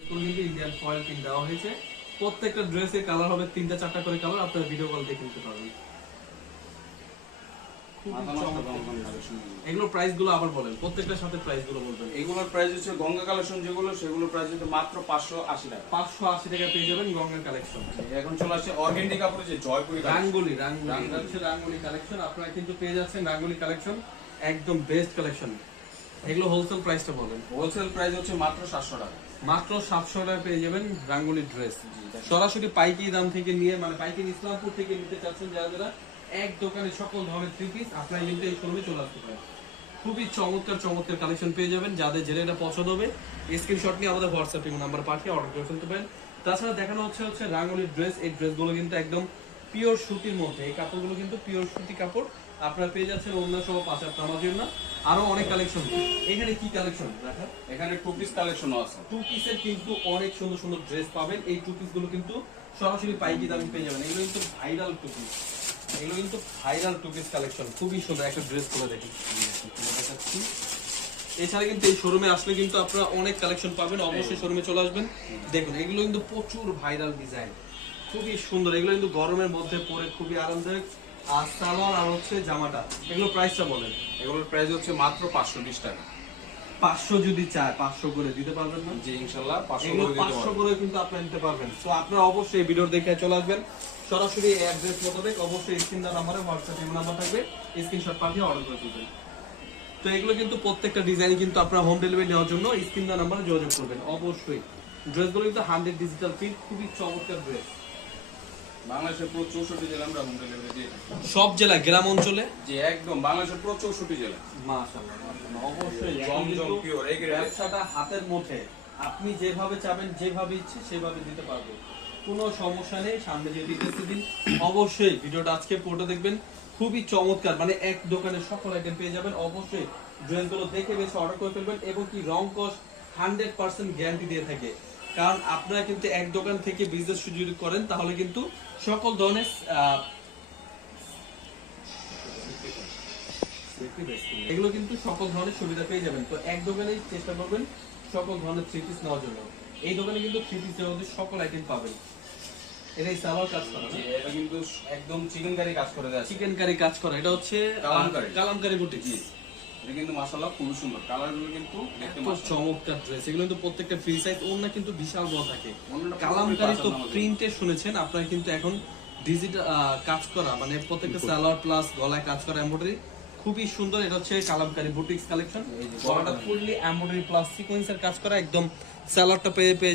কিন্তু Indian foil print দেওয়া হয়েছে। প্রত্যেকটা ড্রেসের কালার হবে 3টা 4টা করে কালার, আপনারা ভিডিও কল দেখে নিতে পারবেন। এগুলোর প্রাইস গুলো আবার বলেন, প্রত্যেকটার সাথে প্রাইস গুলো বলবেন। এগুলোর প্রাইস হচ্ছে গঙ্গা কালেকশন যেগুলো, সেগুলোর প্রাইস হচ্ছে মাত্র 580 টাকা। 580 টাকা পেয়ে যাবেন গঙ্গা কালেকশন। এখন চলে আসছে অর্গেন্ডি কাপড়ে যে জয়পুরি রাঙ্গুলি রাঙ্গুলি কালেকশন, আপনারা কিন্তু পেয়ে যাচ্ছেন রাঙ্গুলি কালেকশন, একদম বেস্ট কালেকশন। এগুলো হোলসেল প্রাইসটা বলেন। হোলসেল প্রাইস হচ্ছে মাত্র 700 টাকা। মাত্র 700 টাকা পেয়ে যাবেন রাঙ্গুলি ড্রেস। সরাসরি পাইকারি দাম থেকে নিয়ে, মানে পাইকারি ইসলামপুর থেকে নিতে চাচ্ছেন যারা যারা, এক দোকানে সকল ধরনের থ্রি পিস আপনারা কিন্তু এই শোরুমে চলে আসতে পারেন। খুবই চমৎকার চমৎকার কালেকশন পেয়ে যাবেন। যাদের যেটা পছন্দ হবে স্ক্রিনশট নিয়ে আমাদের হোয়াটসঅ্যাপ নাম্বার পাঠিয়ে অর্ডার করে ফেলতে পারেন। তাছাড়া দেখানো হচ্ছে রাঙ্গুলির ড্রেস। এই ড্রেসগুলো কিন্তু একদম পিওর সুতির মধ্যে, এই কাপড়গুলো কিন্তু পিওর সুতি কাপড়। আপনারা পেয়ে যাচ্ছেন ওড়না সহ 5 হাত নামাজের না, আরো অনেক কালেকশন। এখানে কি কালেকশন রাখা? এখানে টু পিস কালেকশনও আছে। টু পিসের কিন্তু অনেক সুন্দর সুন্দর ড্রেস পাবেন। এই টু পিস গুলো কিন্তু সরাসরি পাইকারি দামে পেয়ে যাবেন। এগুলো কিন্তু ভাইরাল টু পিস, এগুলো কিন্তু ভাইরাল টু পিস কালেকশন। খুবই সুন্দর একটা ড্রেস করে দেখি দেখাচ্ছি। এছাড়া কিন্তু এই শোরুমে আসলে কিন্তু আপনারা অনেক কালেকশন পাবেন, অবশ্যই শোরুমে চলে আসবেন। দেখুন এগুলো কিন্তু প্রচুর ভাইরাল ডিজাইন, খুবই সুন্দর। এগুলো কিন্তু গরমের মধ্যে পরে খুবই আরামদায়ক। আর সালোয়ার আর হচ্ছে জামাটা, এগুলো প্রাইসটা বলেন। এগুলোর প্রাইস হচ্ছে মাত্র 520 টাকা। 500 যদি চায় 500 করে দিতে পারবেন না? জি ইনশাআল্লাহ 500 এগুলো করে দিতে 500 পারবো। করে কিন্তু আপনারা নিতে পারবেন। তো আপনারা অবশ্যই ভিডিও দেখে চলে আসবেন, সরাসরি অ্যাড্রেস মোতাবেক অবশ্যই স্ক্রিন নাম্বারে হোয়াটসঅ্যাপ নাম্বার থাকবে, স্ক্রিনশট পাঠিয়ে অর্ডার করে দিবেন। তো এগুলো কিন্তু প্রত্যেকটা ডিজাইন কিন্তু আপনারা হোম ডেলিভারি নেওয়ার জন্য স্ক্রিন নাম্বারে যোগাযোগ করবেন অবশ্যই। ড্রেসগুলো কিন্তু 100 ডিজিটাল প্রিন্ট, খুবই চমৎকার ড্রেস। বাংলাদেশের পুরো 64 জেলা আমরা হোম ডেলিভারি দিই। সব জেলা গ্রাম অঞ্চলে, যে একদম বাংলাদেশের পুরো 64 জেলা। মাশাআল্লাহ মাশাআল্লাহ। অবশ্যই জমজম পিওর এই গ্রেড। ব্যবসাটা হাতের মধ্যে, আপনি যেভাবে চাবেন যেভাবে ইচ্ছে সেভাবে দিতে পারবো, কোনো সমস্যা নেই। সামনে যে দিতেছে দিন, অবশ্যই ভিডিওটা আজকে পুরোটা দেখবেন। খুবই চমৎকার, মানে এক দোকানে সকল আইটেম পেয়ে যাবেন। অবশ্যই ড্রেসগুলো দেখে বেশি অর্ডার করে ফেলবেন, এবং কি রং কস 100% গ্যারান্টি দিয়ে থাকে। কারণ আপনারা কিন্তু এক দোকান থেকে বিজনেস শুরু করেন, তাহলে কিন্তু সকল ধরনের এগুলো কিন্তু সকল ধরনের সুবিধা পেয়ে যাবেন। তো এক দোকানেই চেষ্টা করবেন সকল ধরনের থ্রি পিস নেওয়ার জন্য। এই দোকানে কিন্তু থ্রি পিস এর মধ্যে সকল আইটেম পাবেন। এটা সালোয়ার কাজ করা, জি এটা কিন্তু একদম চিকেন কারি কাজ করে দেয়। চিকেন কারি কাজ করা, এটা হচ্ছে কালামকারি বুটিক। জি এটা কিন্তু মাশাআল্লাহ খুব সুন্দর, কালারগুলো কিন্তু দেখতে খুব চমৎকার ড্রেস। এগুলো কিন্তু প্রত্যেকটা ফ্রি সাইজ, ওন্না কিন্তু বিশাল বড় থাকে। ওন্নাটা কালামকারি তো পুরোপুরি প্রিন্টে শুনেছেন আপনারা, কিন্তু এখন ডিজিটাল কাজ করা, মানে প্রত্যেকটা সালোয়ার প্লাস গলায় কাজ করা এমব্রয়ডারি, খুবই সুন্দর। এটা হচ্ছে কালামকারি বুটিক্স কালেকশন। গলাটা ফুললি এমব্রয়ডারি প্লাস সিকোয়েন্সের কাজ করা, একদম সালোয়ারটা পেয়ে